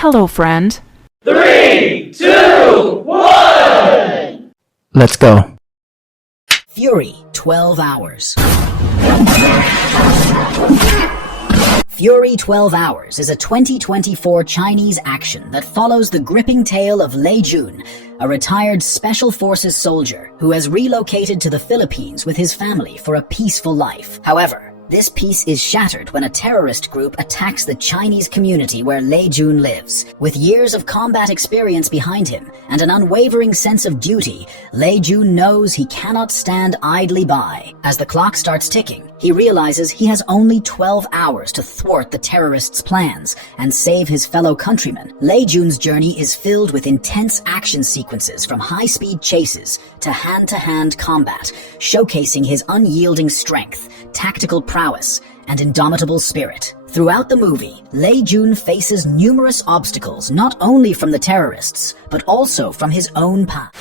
Hello, friend. 3, 2, 1! Let's go. Fury, 12 Hours. Fury 12 Hours is a 2024 Chinese action that follows the gripping tale of Lei Jun, a retired Special Forces soldier who has relocated to the Philippines with his family for a peaceful life. However, this peace is shattered when a terrorist group attacks the Chinese community where Lei Jun lives. With years of combat experience behind him and an unwavering sense of duty, Lei Jun knows he cannot stand idly by. As the clock starts ticking, he realizes he has only 12 hours to thwart the terrorists' plans and save his fellow countrymen. Lei Jun's journey is filled with intense action sequences from high-speed chases to hand-to-hand combat, showcasing his unyielding strength, tactical prowess, and indomitable spirit. Throughout the movie, Lei Jun faces numerous obstacles not only from the terrorists, but also from his own path.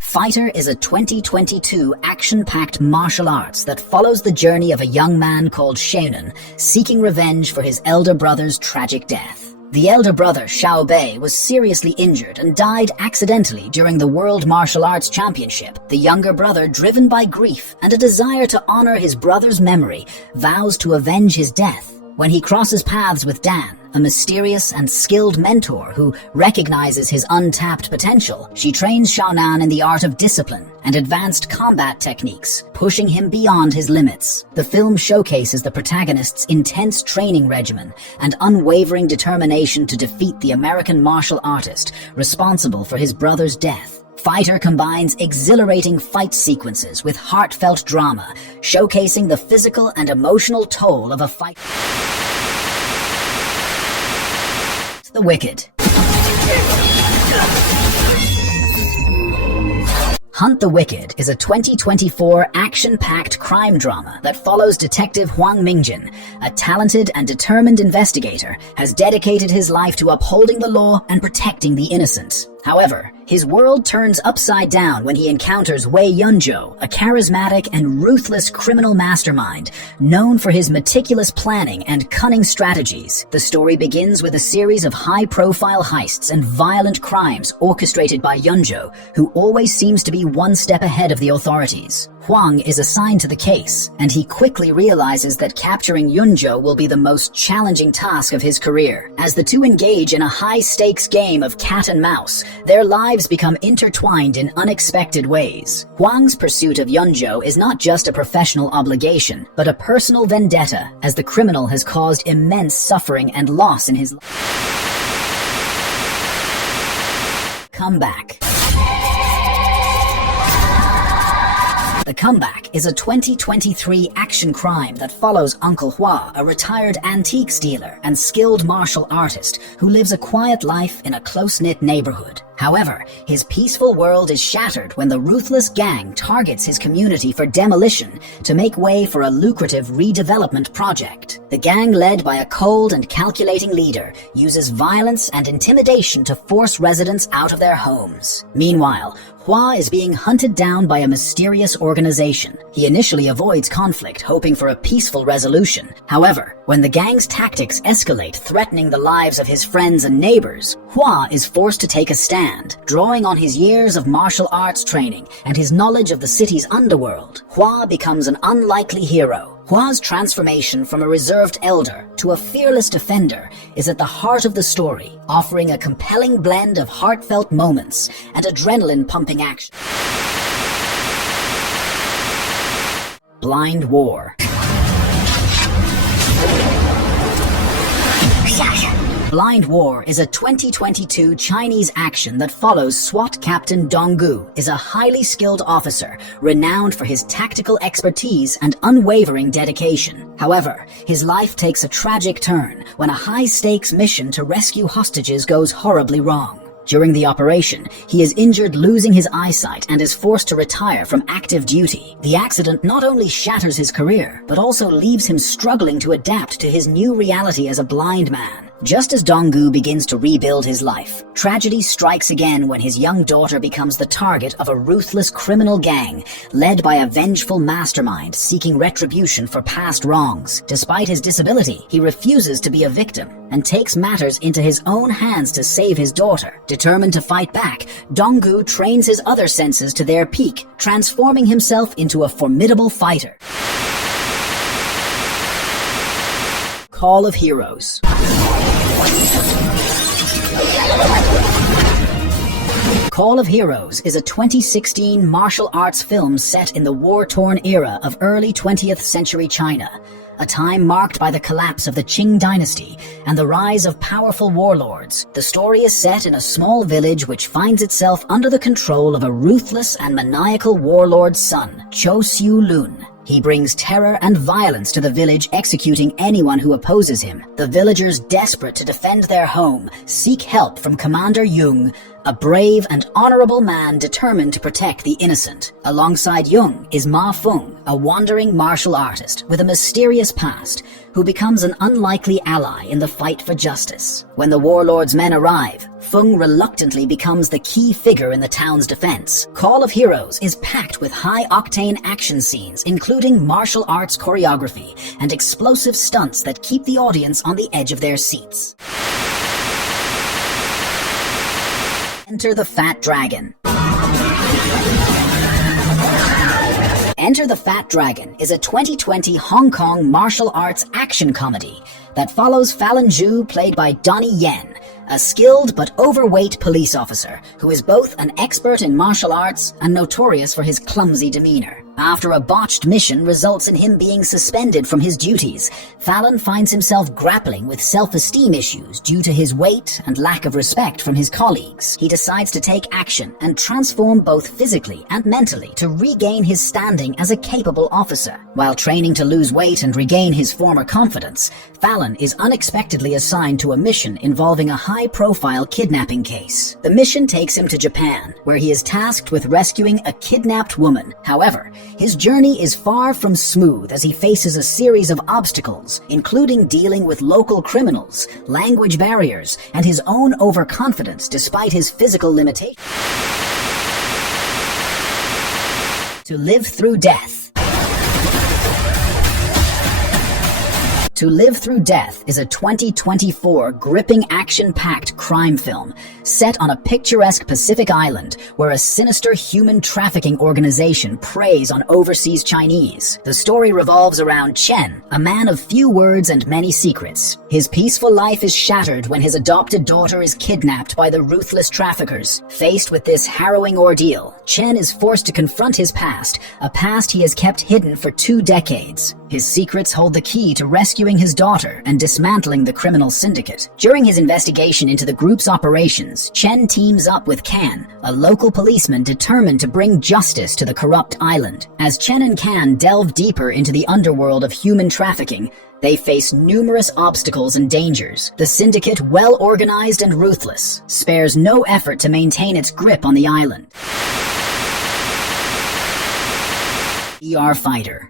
Fighter is a 2022 action-packed martial arts that follows the journey of a young man called Shannon, seeking revenge for his elder brother's tragic death. The elder brother, Xiao Bei, was seriously injured and died accidentally during the World Martial Arts Championship. The younger brother, driven by grief and a desire to honor his brother's memory, vows to avenge his death. When he crosses paths with Dan, a mysterious and skilled mentor who recognizes his untapped potential, she trains Xiaonan in the art of discipline and advanced combat techniques, pushing him beyond his limits. The film showcases the protagonist's intense training regimen and unwavering determination to defeat the American martial artist responsible for his brother's death. Fighter combines exhilarating fight sequences with heartfelt drama, showcasing the physical and emotional toll of a fight. The Wicked. Hunt the Wicked is a 2024 action-packed crime drama that follows Detective Huang Mingjin, a talented and determined investigator, has dedicated his life to upholding the law and protecting the innocent. However, his world turns upside down when he encounters Wei Yunzhou, a charismatic and ruthless criminal mastermind known for his meticulous planning and cunning strategies. The story begins with a series of high-profile heists and violent crimes orchestrated by Yunzhou, who always seems to be one step ahead of the authorities. Huang is assigned to the case, and he quickly realizes that capturing Yunzhou will be the most challenging task of his career. As the two engage in a high-stakes game of cat and mouse, their lives become intertwined in unexpected ways. Huang's pursuit of Yunzhou is not just a professional obligation, but a personal vendetta, as the criminal has caused immense suffering and loss in his life. Comeback. The Comeback is a 2023 action crime that follows Uncle Hua, a retired antiques dealer and skilled martial artist who lives a quiet life in a close-knit neighborhood. However, his peaceful world is shattered when the ruthless gang targets his community for demolition to make way for a lucrative redevelopment project. The gang, led by a cold and calculating leader, uses violence and intimidation to force residents out of their homes. Meanwhile, Hua is being hunted down by a mysterious organization. He initially avoids conflict, hoping for a peaceful resolution. However, when the gang's tactics escalate, threatening the lives of his friends and neighbors, Hua is forced to take a stand. Drawing on his years of martial arts training and his knowledge of the city's underworld, Hua becomes an unlikely hero. Hua's transformation from a reserved elder to a fearless defender is at the heart of the story, offering a compelling blend of heartfelt moments and adrenaline-pumping action. Blind War. Blind War is a 2022 Chinese action that follows SWAT Captain Donggu is a highly skilled officer renowned for his tactical expertise and unwavering dedication. However, his life takes a tragic turn when a high-stakes mission to rescue hostages goes horribly wrong. During the operation, he is injured, losing his eyesight, and is forced to retire from active duty. The accident not only shatters his career, but also leaves him struggling to adapt to his new reality as a blind man. Just as Donggu begins to rebuild his life, tragedy strikes again when his young daughter becomes the target of a ruthless criminal gang led by a vengeful mastermind seeking retribution for past wrongs. Despite his disability, he refuses to be a victim and takes matters into his own hands to save his daughter. Determined to fight back, Donggu trains his other senses to their peak, transforming himself into a formidable fighter. Call of Heroes. Call of Heroes is a 2016 martial arts film set in the war-torn era of early 20th century China, a time marked by the collapse of the Qing dynasty and the rise of powerful warlords. The story is set in a small village which finds itself under the control of a ruthless and maniacal warlord's son, Chou Xiu Lun. He brings terror and violence to the village, executing anyone who opposes him. The villagers, desperate to defend their home, seek help from Commander Jung, a brave and honorable man determined to protect the innocent. Alongside Jung is Ma Feng, a wandering martial artist with a mysterious past, who becomes an unlikely ally in the fight for justice. When the warlord's men arrive, Feng reluctantly becomes the key figure in the town's defense. Call of Heroes is packed with high-octane action scenes, including martial arts choreography and explosive stunts that keep the audience on the edge of their seats. Enter the Fat Dragon. Enter the Fat Dragon is a 2020 Hong Kong martial arts action comedy that follows Fallon Zhu, played by Donnie Yen, a skilled but overweight police officer who is both an expert in martial arts and notorious for his clumsy demeanor. After a botched mission results in him being suspended from his duties, Fallon finds himself grappling with self-esteem issues due to his weight and lack of respect from his colleagues. He decides to take action and transform both physically and mentally to regain his standing as a capable officer. While training to lose weight and regain his former confidence, Fallon is unexpectedly assigned to a mission involving a high-profile kidnapping case. The mission takes him to Japan, where he is tasked with rescuing a kidnapped woman. However, his journey is far from smooth as he faces a series of obstacles, including dealing with local criminals, language barriers, and his own overconfidence despite his physical limitations. To Live Through Death. To Live Through Death is a 2024 gripping action-packed crime film set on a picturesque Pacific island where a sinister human trafficking organization preys on overseas Chinese. The story revolves around Chen, a man of few words and many secrets. His peaceful life is shattered when his adopted daughter is kidnapped by the ruthless traffickers. Faced with this harrowing ordeal, Chen is forced to confront his past, a past he has kept hidden for 2 decades. His secrets hold the key to rescuing his daughter and dismantling the criminal syndicate. During his investigation into the group's operations, Chen teams up with Kan, a local policeman determined to bring justice to the corrupt island. As Chen and Kan delve deeper into the underworld of human trafficking, they face numerous obstacles and dangers. The syndicate, well organized and ruthless, spares no effort to maintain its grip on the island. VR Fighter.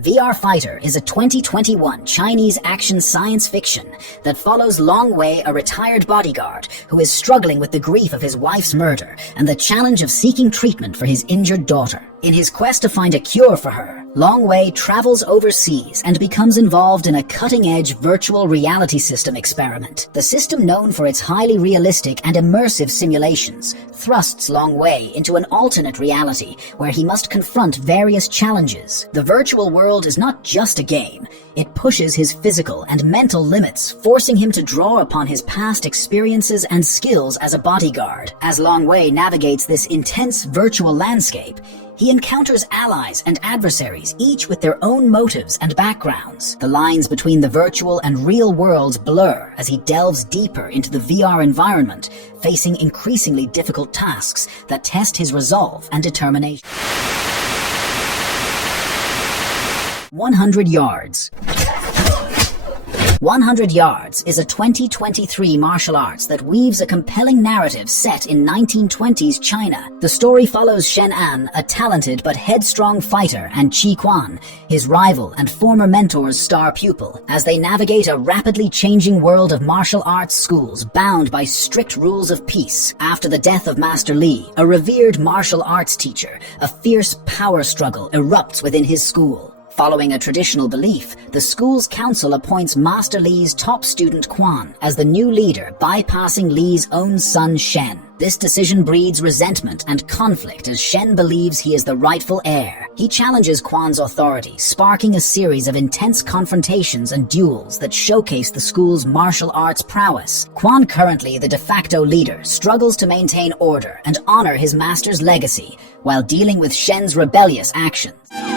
VR Fighter is a 2021 Chinese action science fiction that follows Long Wei, a retired bodyguard who is struggling with the grief of his wife's murder and the challenge of seeking treatment for his injured daughter. In his quest to find a cure for her, Long Wei travels overseas and becomes involved in a cutting-edge virtual reality system experiment. The system, known for its highly realistic and immersive simulations, thrusts Long Wei into an alternate reality where he must confront various challenges. The virtual world is not just a game. It pushes his physical and mental limits, forcing him to draw upon his past experiences and skills as a bodyguard. As Long Wei navigates this intense virtual landscape, he encounters allies and adversaries, each with their own motives and backgrounds. The lines between the virtual and real worlds blur as he delves deeper into the VR environment, facing increasingly difficult tasks that test his resolve and determination. 100 Yards. 100 Yards is a 2023 martial arts that weaves a compelling narrative set in 1920s China. The story follows Shen An, a talented but headstrong fighter, and Qi Quan, his rival and former mentor's star pupil, as they navigate a rapidly changing world of martial arts schools bound by strict rules of peace. After the death of Master Li, a revered martial arts teacher, a fierce power struggle erupts within his school. Following a traditional belief, the school's council appoints Master Li's top student Quan as the new leader, bypassing Li's own son Shen. This decision breeds resentment and conflict as Shen believes he is the rightful heir. He challenges Quan's authority, sparking a series of intense confrontations and duels that showcase the school's martial arts prowess. Quan, currently the de facto leader, struggles to maintain order and honor his master's legacy while dealing with Shen's rebellious actions.